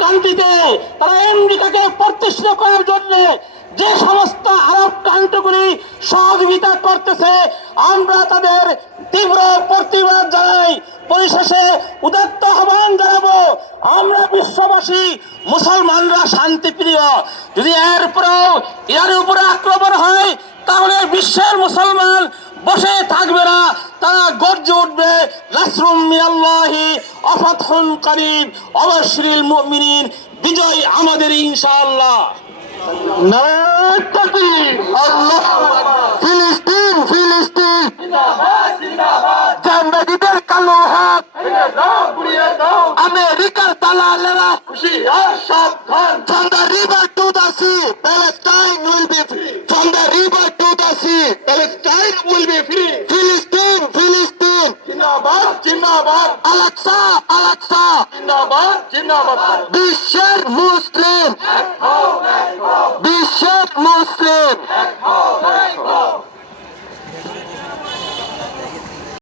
কান্ট্রিতে তারা আমেরিকাকে প্রতিষ্ঠিত করার জন্য যে সমস্ত আরব কান্ট্রিগুলি সহযোগিতা করতেছে, আমরা তাদের তীব্র প্রতিবাদ জানাই। পরিশেষে উদাত্ত আহ্বান জানাব, আমরা বিশ্ববাসী, মুসলমানরা শান্তিপ্রিয়। যদি এরপরেও ইরানের উপরে আক্রমণ হয়, তাহলে বিশ্বের মুসলমান বসে থাকবে তারা গর্জে উঠবে নাসরুম মিনাল্লাহি অফাতহুন করিম অবশ্যিল মুমিনিন বিজয় আমাদের ইনশাআল্লাহ ফিলিস্তিন ফিলিস্তিন জান্নাতীদের কালো হাত আমেরিকার দালালেরা the river to the sea, Palestine will be free. From the river to the sea, Palestine will be free. জিন্দাবাদ জিন্দাবাদ আলাক্সা আলাক্সা। জিন্দাবাদ জিন্দাবাদ। বিশ্বের মুসলিম। বিশ্বের মুসলিম।